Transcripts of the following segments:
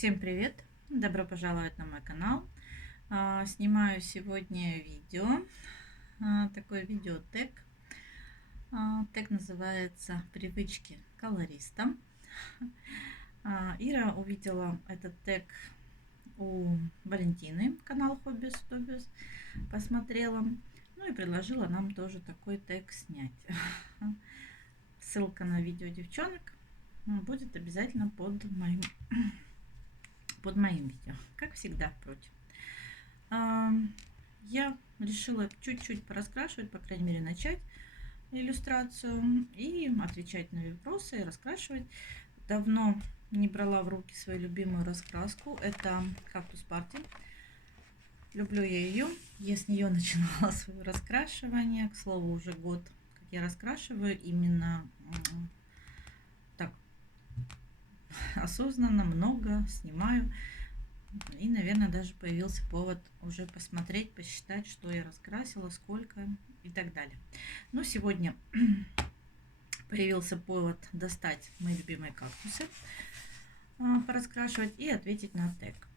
Всем привет! Добро пожаловать на мой канал. Снимаю сегодня видео, такой видеотег. Тег называется «Привычки колориста». Ира увидела этот тег у Валентины, канал Хоббис Тобис, посмотрела, ну и предложила нам тоже такой тег снять. Ссылка на видео девчонок будет обязательно под моим видео, как всегда, впрочем. Я решила чуть-чуть пораскрашивать, по крайней мере, начать иллюстрацию и отвечать на вопросы и раскрашивать. Давно не брала в руки свою любимую раскраску. Это кактус парти. Люблю я ее. Я с нее начинала свое раскрашивание. К слову, уже год, как я раскрашиваю именно так осознанно, много снимаю. И, наверное, даже появился повод уже посмотреть, посчитать, что я раскрасила, сколько и так далее. Но сегодня появился повод достать мои любимые кактусы, пораскрашивать и ответить на тег.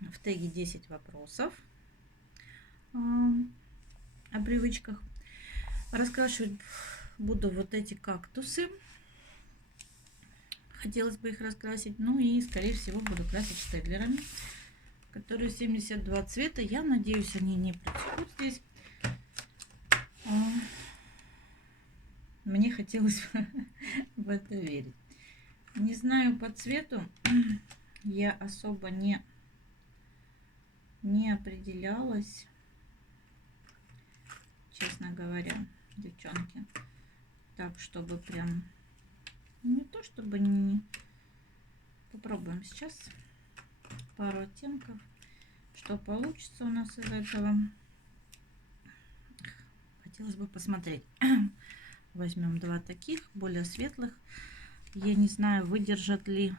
В теге 10 вопросов о привычках. Раскрашивать буду вот эти кактусы. Хотелось бы их раскрасить. Ну и, скорее всего, буду красить штедлерами, которые 72 цвета. Я надеюсь, они не протекут здесь. Мне хотелось в это верить. Не знаю по цвету. Я особо не определялась, честно говоря, девчонки. Так, чтобы прям... Не то, чтобы не... Попробуем сейчас пару оттенков. Что получится у нас из этого. Хотелось бы посмотреть. Возьмем два таких, более светлых. Я не знаю, выдержат ли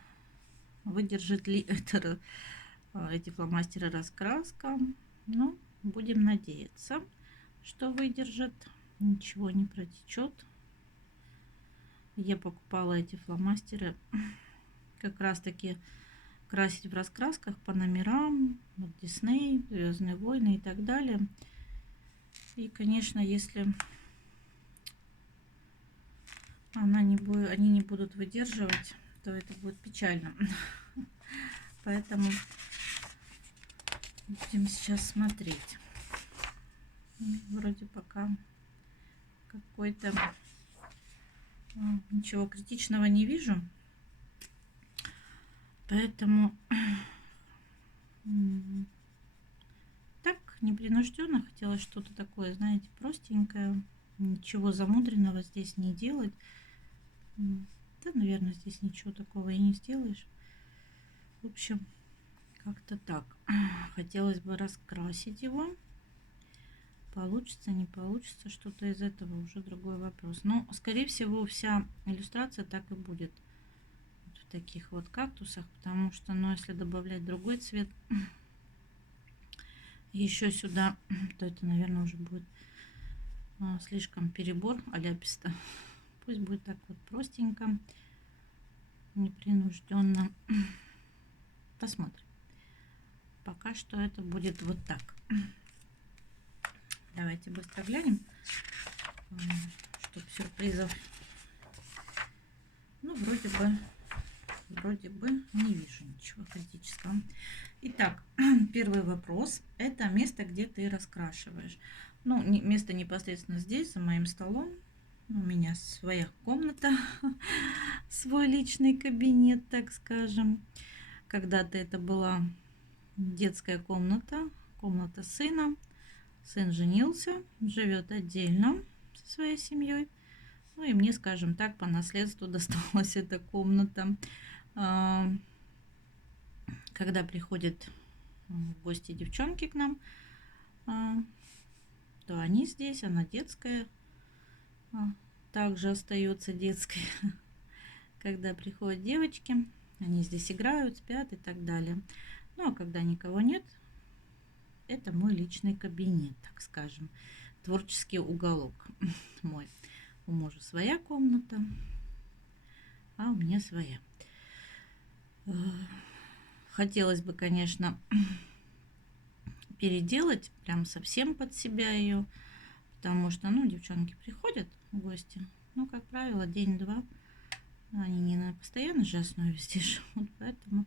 эти фломастеры раскраска. Но будем надеяться, что выдержат. Ничего не протечет. Я покупала эти фломастеры как раз таки красить в раскрасках по номерам, вот Дисней, Звездные войны и так далее. И, конечно, если они не будут выдерживать, то это будет печально. Поэтому будем сейчас смотреть. Вроде пока какой-то ничего критичного не вижу. Поэтому так непринужденно хотелось что-то такое, знаете, простенькое. Ничего замудренного здесь не делать. Да, наверное, здесь ничего такого и не сделаешь. В общем, как-то так. Хотелось бы раскрасить его. Получится, не получится что-то из этого, уже другой вопрос. Но, скорее всего, вся иллюстрация так и будет в таких вот кактусах, потому что, ну, если добавлять другой цвет еще сюда, то это, наверное, уже будет слишком перебор аляписта. Пусть будет так вот простенько, непринужденно. Посмотрим. Пока что это будет вот так. Давайте быстро глянем, чтобы сюрпризов. Ну, вроде бы не вижу ничего критического. Итак, первый вопрос. Это место, где ты раскрашиваешь. Ну, место непосредственно здесь, за моим столом. У меня своя комната, свой личный кабинет, так скажем. Когда-то это была детская комната, комната сына. Сын женился, живет отдельно со своей семьей. Ну и мне, скажем так, по наследству досталась эта комната. Когда приходят в гости девчонки к нам, то они здесь, она детская, также остается детской. Когда приходят девочки, они здесь играют, спят и так далее. Ну а когда никого нет, это мой личный кабинет, так скажем, творческий уголок мой. У мужа своя комната, а у меня своя. хотелось бы, конечно, переделать прям совсем под себя ее, потому что, ну, девчонки приходят в гости, ну, как правило, день-два, они не на постоянной же основе здесь живут, поэтому,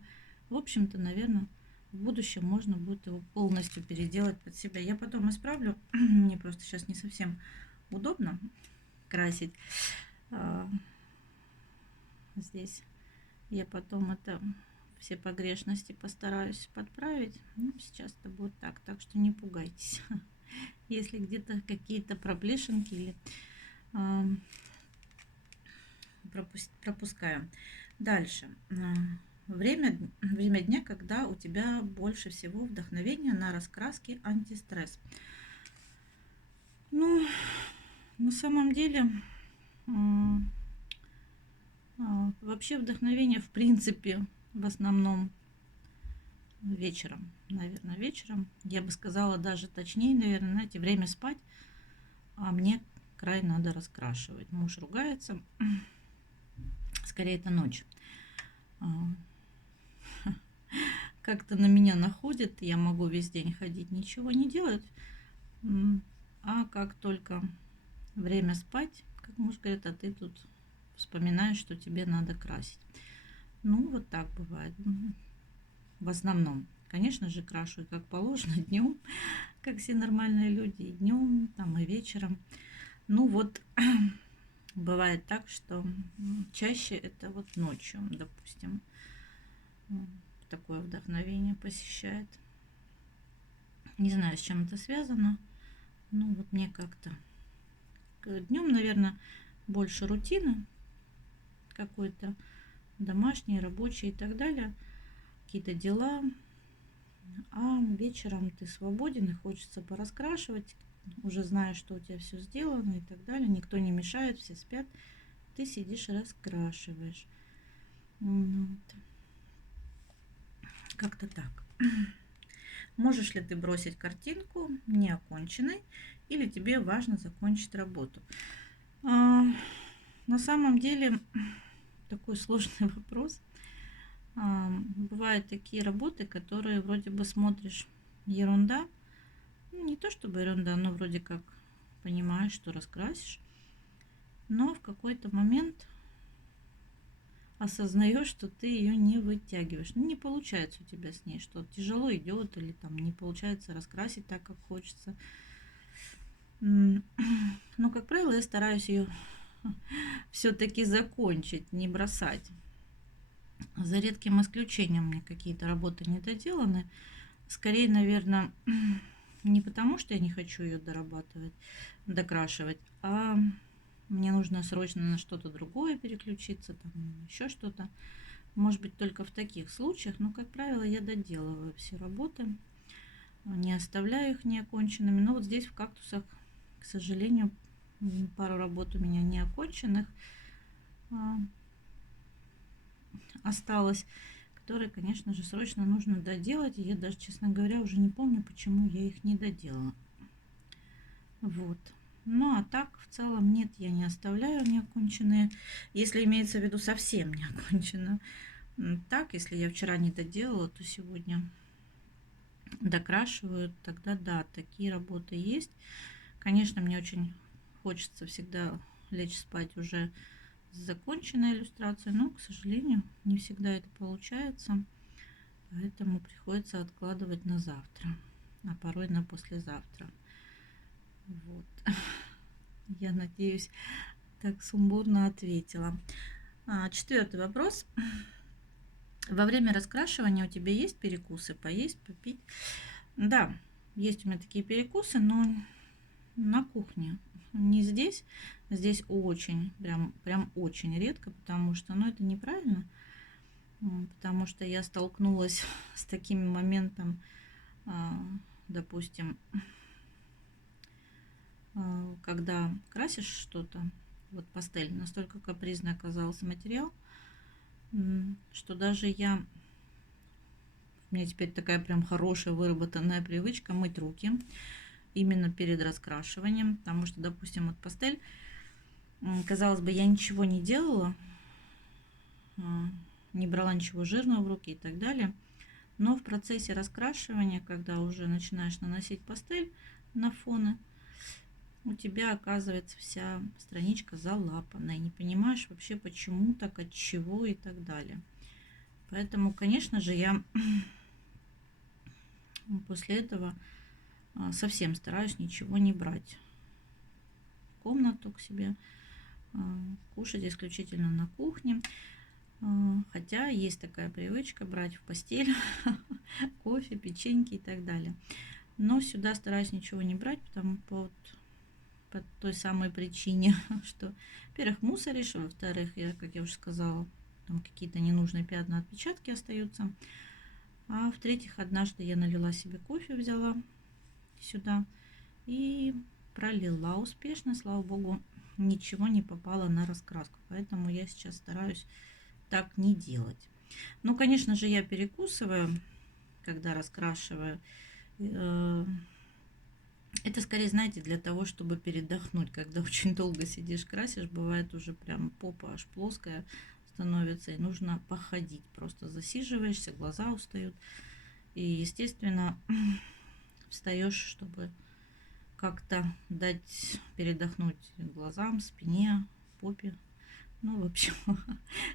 в общем-то, наверное, в будущем можно будет его полностью переделать под себя. Я потом исправлю, мне просто сейчас не совсем удобно красить здесь. Я потом это все погрешности постараюсь подправить. Ну, сейчас это будет так, так что не пугайтесь. Если где-то какие-то проплешинки или пропускаем. Дальше. Время дня, когда у тебя больше всего вдохновения на раскраски антистресс. Ну, на самом деле, вообще вдохновение, в принципе, в основном вечером. Наверное, вечером. Я бы сказала даже точнее, наверное, знаете, время спать, а мне край надо раскрашивать. Муж ругается. Скорее, это ночь. Как-то на меня находит, я могу весь день ходить, ничего не делать. А как только время спать, как муж говорит, а ты тут вспоминаешь, что тебе надо красить. Ну, вот так бывает. В основном. Конечно же, крашу, как положено, днем, как все нормальные люди, и днем, там, и вечером. Ну, вот бывает так, что чаще это вот ночью, допустим, такое вдохновение посещает. Не знаю, с чем это связано. Ну, вот мне как-то днем, наверное, больше рутины какой-то, домашние, рабочие и так далее, какие-то дела. А вечером ты свободен и хочется пораскрашивать, уже знаешь, что у тебя все сделано и так далее. Никто не мешает, все спят. Ты сидишь и раскрашиваешь. Вот. Как-то так. Можешь ли ты бросить картинку неоконченной, или тебе важно закончить работу? На самом деле такой сложный вопрос. Бывают такие работы, которые вроде бы смотришь ерунда. Ну, не то чтобы ерунда, но вроде как понимаешь, что раскрасишь. Но в какой-то момент осознаешь, что ты ее не вытягиваешь. Ну, не получается у тебя с ней, что тяжело идет, или там не получается раскрасить так, как хочется. Но, как правило, я стараюсь ее все-таки закончить, не бросать. За редким исключением мне какие-то работы не доделаны. Скорее, наверное, не потому, что я не хочу ее дорабатывать, докрашивать, а мне нужно срочно на что-то другое переключиться, там еще что-то. Может быть, только в таких случаях, но, как правило, я доделываю все работы, не оставляю их неоконченными. Но вот здесь в кактусах, к сожалению, пару работ у меня неоконченных осталось, которые, конечно же, срочно нужно доделать. И я даже, честно говоря, уже не помню, почему я их не доделала. Вот. Ну, а так, в целом, нет, я не оставляю неоконченные. Если имеется в виду совсем неоконченно. Так, если я вчера не доделала, то сегодня докрашиваю. Тогда да, такие работы есть. Конечно, мне очень хочется всегда лечь спать уже с законченной иллюстрацией, но, к сожалению, не всегда это получается. Поэтому приходится откладывать на завтра, а порой на послезавтра. Вот. Я надеюсь, так сумбурно ответила. 4-й вопрос. Во время раскрашивания у тебя есть перекусы? Поесть, попить? Да, есть у меня такие перекусы, но на кухне. Не здесь. Здесь очень, прям очень редко, потому что, ну, это неправильно. Потому что я столкнулась с таким моментом, допустим, когда красишь что-то, вот пастель, настолько капризный оказался материал, что даже у меня теперь такая прям хорошая выработанная привычка мыть руки именно перед раскрашиванием, потому что, допустим, вот пастель, казалось бы, я ничего не делала, не брала ничего жирного в руки и так далее, Но в процессе раскрашивания, когда уже начинаешь наносить пастель на фоны, у тебя оказывается вся страничка залапанная. Не понимаешь вообще почему так, от чего и так далее. Поэтому, конечно же, я после этого совсем стараюсь ничего не брать в комнату к себе. Кушать исключительно на кухне. Хотя есть такая привычка брать в постель кофе, печеньки и так далее. Но сюда стараюсь ничего не брать, потому по той самой причине, что, во-первых, мусоришь, во-вторых, как я уже сказала, там какие-то ненужные пятна, отпечатки остаются. А в-третьих, однажды я налила себе кофе, взяла сюда и пролила успешно, слава богу, ничего не попало на раскраску. Поэтому я сейчас стараюсь так не делать. Ну, конечно же, я перекусываю, когда раскрашиваю. Это скорее, знаете, для того, чтобы передохнуть. Когда очень долго сидишь, красишь, бывает уже прям попа аж плоская становится, и нужно походить. Просто засиживаешься, глаза устают. И, естественно, встаешь, чтобы как-то дать передохнуть глазам, спине, попе. Ну, в общем,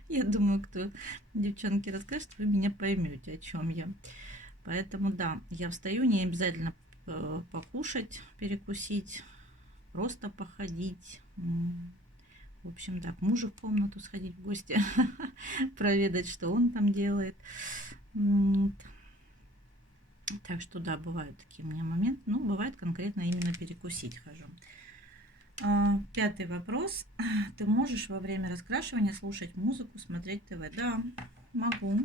я думаю, кто девчонки расскажет, вы меня поймете, о чем я. Поэтому, да, я встаю, не обязательно покушать, перекусить, просто походить. В общем, да, к мужу в комнату сходить в гости, проведать, что он там делает. Так что, да, бывают такие у меня моменты. Ну, бывает конкретно именно перекусить хожу. 5-й вопрос. Ты можешь во время раскрашивания слушать музыку, смотреть ТВ? Да, могу.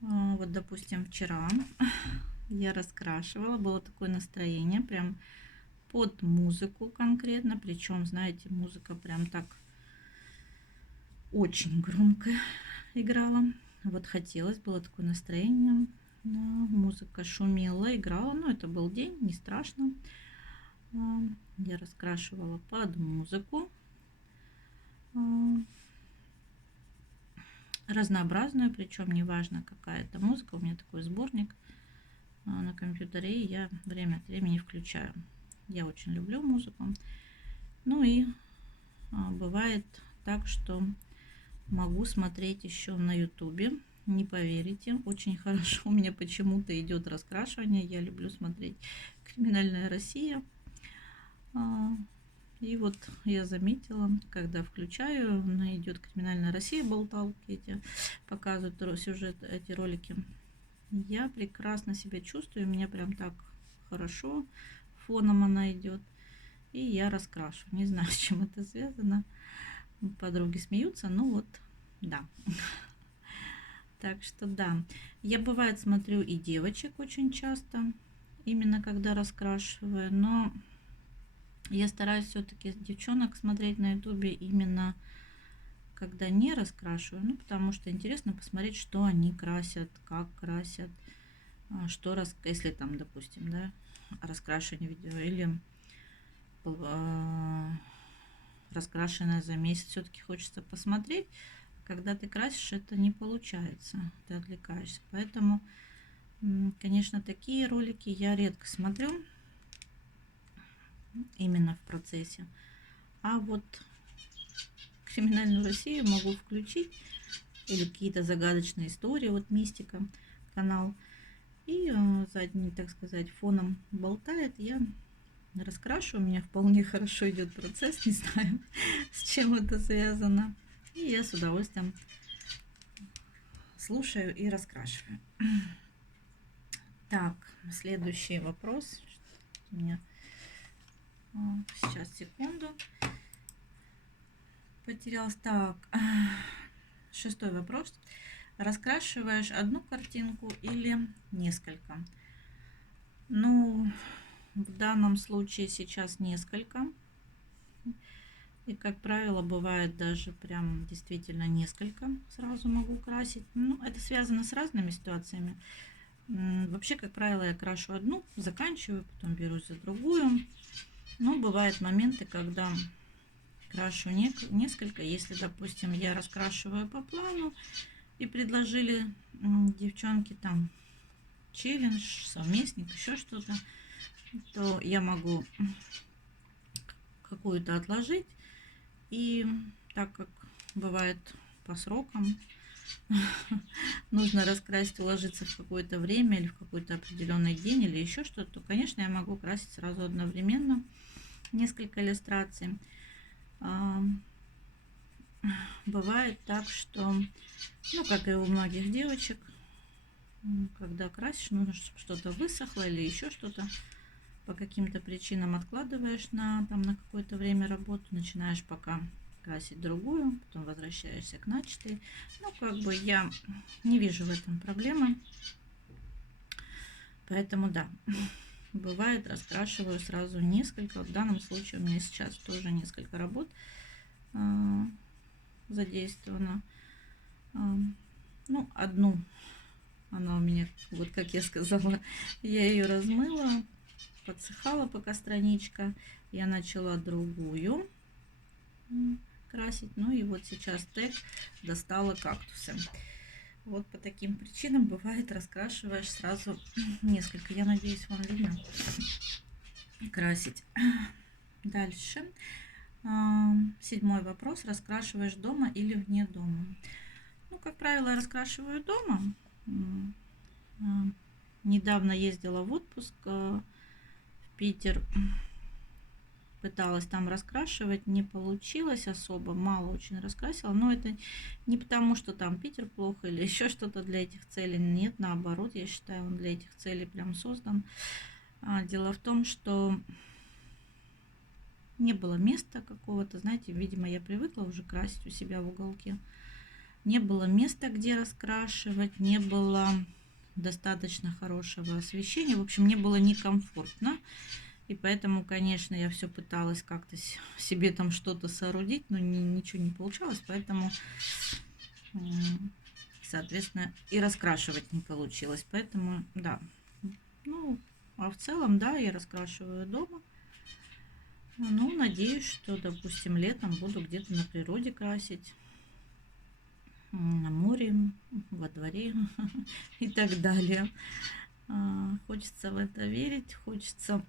Вот, допустим, вчера я раскрашивала, было такое настроение, прям под музыку конкретно. Причем, знаете, музыка прям так очень громко играла. Вот хотелось, было такое настроение. Музыка шумела, играла. Но это был день, не страшно. Я раскрашивала под музыку. Разнообразную, причем неважно какая это музыка. У меня такой сборник на компьютере, и я время от времени включаю. Я очень люблю музыку. Ну и бывает так, что могу смотреть еще на ютубе. Не поверите, очень хорошо у меня почему-то идет раскрашивание. Я люблю смотреть «Криминальная Россия». И вот я заметила, когда включаю, идет «Криминальная Россия», болталки эти показывают сюжет, эти ролики. Я прекрасно себя чувствую, мне прям так хорошо, фоном она идет. И я раскрашу. Не знаю, с чем это связано. Подруги смеются, ну вот, да. Так что да. Я бывает смотрю и девочек очень часто, именно когда раскрашиваю, но я стараюсь все-таки девчонок смотреть на ютубе именно когда не раскрашиваю, ну потому что интересно посмотреть, что они красят, как красят, что если там, допустим, да, раскрашивание видео или раскрашенное за месяц, все-таки хочется посмотреть. Когда ты красишь, это не получается, ты отвлекаешься. Поэтому, конечно, такие ролики я редко смотрю именно в процессе. А вот «Криминальную Россию» могу включить, или какие-то загадочные истории, вот «Мистика» канал, и задний, так сказать, фоном болтает, я раскрашу, у меня вполне хорошо идет процесс, не знаю, с чем это связано, и я с удовольствием слушаю и раскрашиваю. Так, следующий вопрос. У меня сейчас, секунду, потерялась. Так, 6-й вопрос. Раскрашиваешь одну картинку или несколько? Ну, в данном случае сейчас несколько. И, как правило, бывает даже прям действительно несколько сразу могу красить. Ну, это связано с разными ситуациями. Вообще, как правило, я крашу одну, заканчиваю, потом берусь за другую. Но бывают моменты, когда крашу несколько. Если, допустим, я раскрашиваю по плану, и предложили девчонки там челлендж, совместник, еще что-то, то я могу какую-то отложить. И так как бывает по срокам, нужно раскрасить, уложиться в какое-то время или в какой-то определенный день или еще что-то, то, конечно, я могу красить сразу одновременно несколько иллюстраций. Бывает так, что, ну, как и у многих девочек, когда красишь, нужно, чтобы что-то высохло или еще что-то. По каким-то причинам откладываешь там, на какое-то время работу, начинаешь пока красить другую, потом возвращаешься к начатой. Ну, как бы я не вижу в этом проблемы. Поэтому да, бывает, раскрашиваю сразу несколько. В данном случае у меня сейчас тоже несколько работ задействовано. Ну, одну, она у меня, вот как я сказала, я ее размыла, подсыхала пока страничка. Я начала другую красить. Ну и вот сейчас тег достала кактусы. Вот по таким причинам бывает, раскрашиваешь сразу несколько. Я надеюсь, вам видно красить. Дальше. 7-й вопрос. Раскрашиваешь дома или вне дома? Ну, как правило, я раскрашиваю дома. Недавно ездила в отпуск в Питер. Пыталась там раскрашивать, не получилось особо, мало очень раскрасила. Но это не потому, что там Питер плохо или еще что-то для этих целей. Нет, наоборот, я считаю, он для этих целей прям создан. Дело в том, что не было места какого-то, знаете, видимо, я привыкла уже красить у себя в уголке. Не было места, где раскрашивать, не было достаточно хорошего освещения. В общем, мне было некомфортно. И поэтому, конечно, я все пыталась как-то себе там что-то соорудить, но ничего не получалось. Поэтому, соответственно, и раскрашивать не получилось. Поэтому, да. Ну, а в целом, да, я раскрашиваю дома. Ну, надеюсь, что, допустим, летом буду где-то на природе красить, на море, во дворе и так далее. Хочется в это верить, хочется,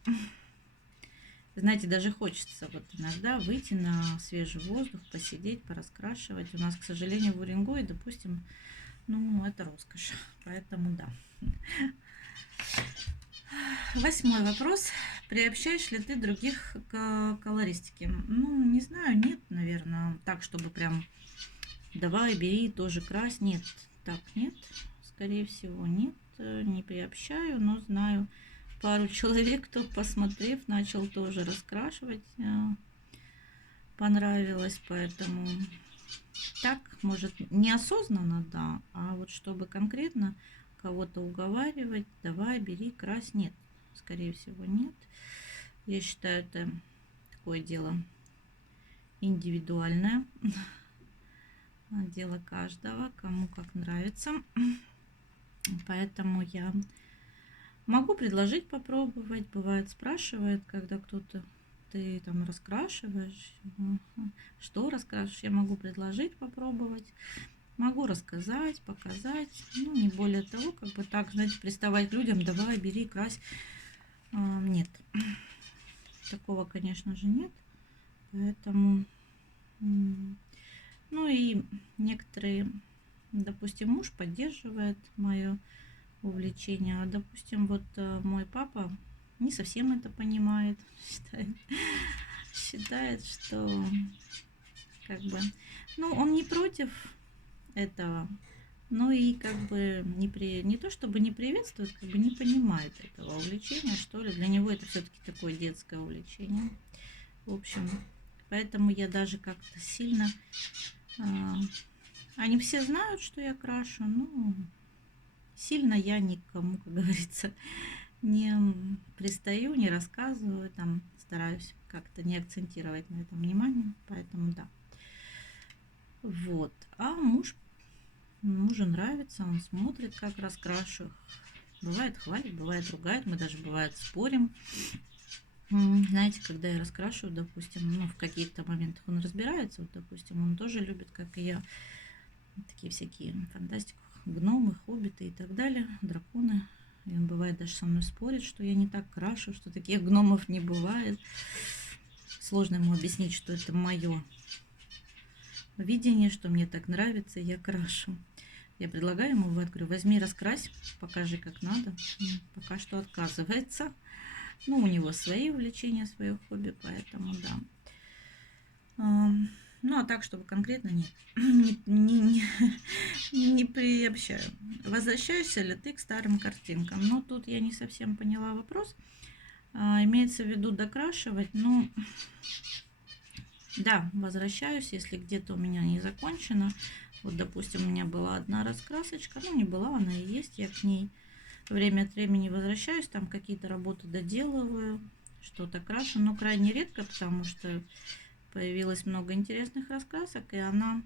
знаете, даже хочется вот иногда выйти на свежий воздух, посидеть, пораскрашивать. У нас, к сожалению, в Уренгое, допустим, ну, это роскошь, поэтому да. 8-й вопрос. Приобщаешь ли ты других к колористике? Ну, не знаю, нет, наверное, так, чтобы прям давай, бери, тоже крась. Нет, так нет, скорее всего, нет, не приобщаю, но знаю пару человек, кто, посмотрев, начал тоже раскрашивать, понравилось, поэтому так, может, неосознанно, да, а вот чтобы конкретно кого-то уговаривать, давай, бери, крась, нет, скорее всего, нет. Я считаю, это такое дело индивидуальное, дело каждого, кому как нравится. Поэтому я могу предложить попробовать. Бывает, спрашивает, когда кто-то, ты там раскрашиваешь, что раскрашиваешь, я могу предложить попробовать. Могу рассказать, показать. Ну, не более того, как бы так, знаете, приставать к людям, давай, бери, крась. Нет. Такого, конечно же, нет. Поэтому, ну и некоторые, допустим, муж поддерживает мое увлечение, а, допустим, вот мой папа не совсем это понимает, считает, что как бы, ну, он не против этого, но и как бы не то чтобы не приветствует, как бы не понимает этого увлечения, что ли. Для него это все-таки такое детское увлечение. В общем, поэтому я даже как-то сильно... Они все знают, что я крашу, но сильно я никому, как говорится, не пристаю, не рассказываю, там стараюсь как-то не акцентировать на этом внимание, поэтому да. Вот. А мужу нравится, он смотрит, как раскрашу. Бывает хвалит, бывает ругает, мы даже бывает спорим. Знаете, когда я раскрашиваю, допустим, ну, в каких-то моментах он разбирается, вот, допустим, он тоже любит, как и я, такие всякие фантастику, гномы, хоббиты и так далее, драконы. И он бывает даже со мной спорит, что я не так крашу, что таких гномов не бывает. Сложно ему объяснить, что это мое видение, что мне так нравится, я крашу. Я предлагаю ему, вот, говорю, возьми, раскрась, покажи, как надо. Пока что отказывается. Ну, у него свои увлечения, свое хобби, поэтому да. Ну, а так, чтобы конкретно нет. Не приобщаю. Возвращаешься ли ты к старым картинкам? Ну, тут я не совсем поняла вопрос. Имеется в виду докрашивать. Ну, да, возвращаюсь, если где-то у меня не закончено. Вот, допустим, у меня была одна раскрасочка. Ну, не была, она и есть. Я к ней время от времени возвращаюсь. Там какие-то работы доделываю, что-то крашу. Но крайне редко, потому что появилось много интересных раскрасок. И она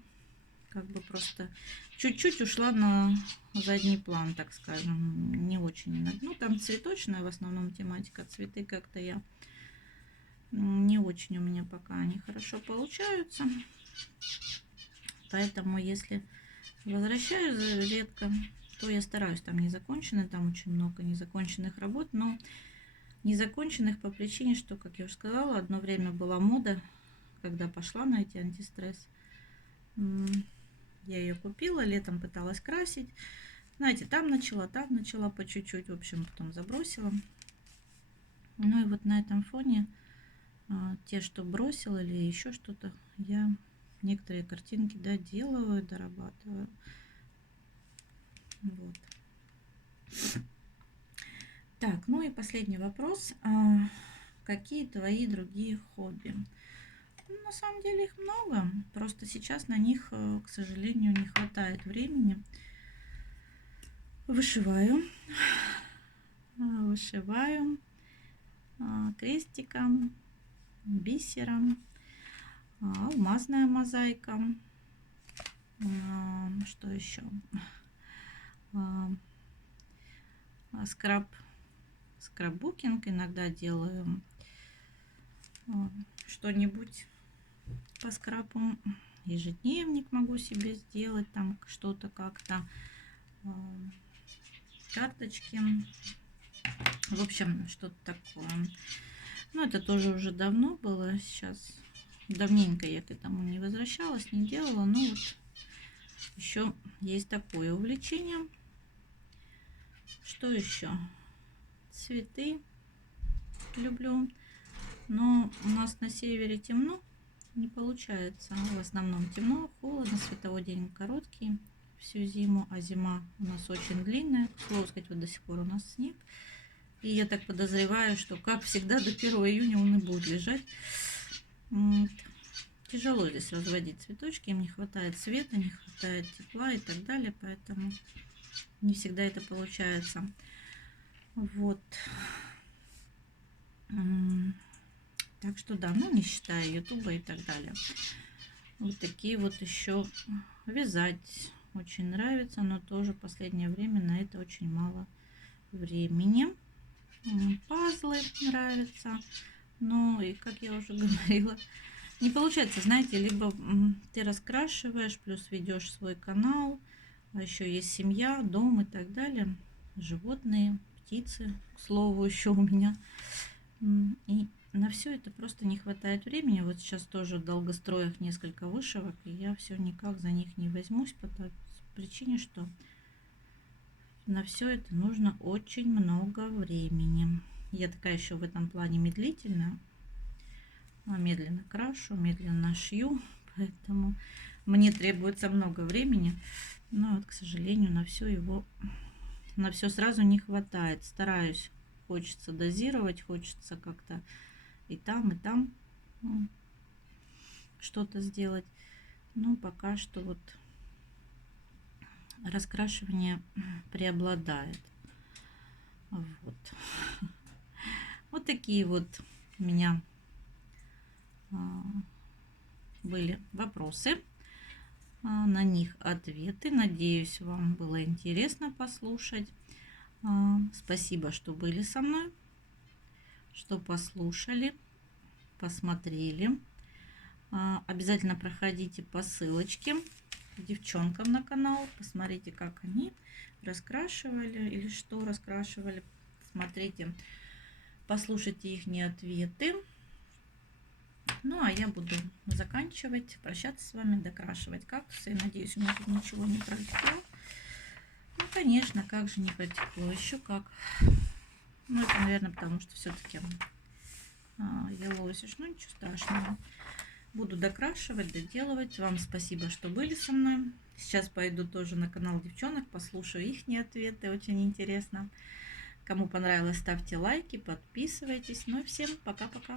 как бы просто чуть-чуть ушла на задний план, так скажем. Не очень. Ну, там цветочная в основном тематика. Цветы как-то я... Не очень у меня пока они хорошо получаются. Поэтому, если возвращаюсь редко, то я стараюсь. Там незаконченные, там очень много незаконченных работ. Но незаконченных по причине, что, как я уже сказала, одно время была мода, когда пошла на эти антистресс. Я ее купила, летом пыталась красить. Знаете, там начала по чуть-чуть. В общем, потом забросила. Ну и вот на этом фоне... те, что бросила или еще что-то, я некоторые картинки доделываю, дорабатываю. Вот. Так, ну и последний вопрос. Какие твои другие хобби? Ну, на самом деле их много. Просто сейчас на них, к сожалению, не хватает времени. Вышиваю. Вышиваю крестиком, бисером. Алмазная мозаика. Что еще? Скраббукинг иногда делаю. Что-нибудь по скрабу. Ежедневник могу себе сделать. Там что-то как-то. Карточки. В общем, что-то такое. Ну, это тоже уже давно было. Сейчас давненько я к этому не возвращалась, не делала. Но вот еще есть такое увлечение. Что еще? Цветы люблю. Но у нас на севере темно. Не получается. В основном темно, холодно. Световой день короткий всю зиму. А зима у нас очень длинная. К слову сказать, вот до сих пор у нас снег. И я так подозреваю, что, как всегда, до 1 июня он и будет лежать. Тяжело здесь разводить цветочки. Им не хватает света, не хватает тепла и так далее. Поэтому не всегда это получается. Вот. Так что да, ну не считая ютуба и так далее. Вот такие вот еще вязать очень нравится, но тоже в последнее время на это очень мало времени. Пазлы нравятся, но и как я уже говорила, не получается, знаете, либо ты раскрашиваешь, плюс ведешь свой канал, а еще есть семья, дом и так далее, животные, птицы, к слову, еще у меня. И на все это просто не хватает времени. Вот сейчас тоже в долгостроях несколько вышивок, и я все никак за них не возьмусь по той причине, что на все это нужно очень много времени. Я такая еще в этом плане медлительная. Медленно крашу, медленно шью, поэтому мне требуется много времени. Но вот, к сожалению, на все сразу не хватает. Стараюсь. Хочется дозировать, хочется как-то и там что-то сделать. Но пока что вот раскрашивание преобладает. Вот. Вот такие вот у меня были вопросы. На них ответы. Надеюсь, вам было интересно послушать. Спасибо, что были со мной, что послушали, посмотрели. Обязательно проходите по ссылочке. к девчонкам на канал. Посмотрите, как они раскрашивали или что раскрашивали. Смотрите, послушайте их ответы. Ну, а я буду заканчивать, прощаться с вами, докрашивать кактусы. Я надеюсь, у меня тут ничего не протекло. Ну, конечно, как же не протекло, еще как. Ну, это, наверное, потому что все-таки елозишь. Ну, ничего страшного. Буду докрашивать, доделывать. Вам спасибо, что были со мной. Сейчас пойду тоже на канал девчонок, послушаю их ответы. Очень интересно. Кому понравилось, ставьте лайки, подписывайтесь. Ну и всем пока-пока.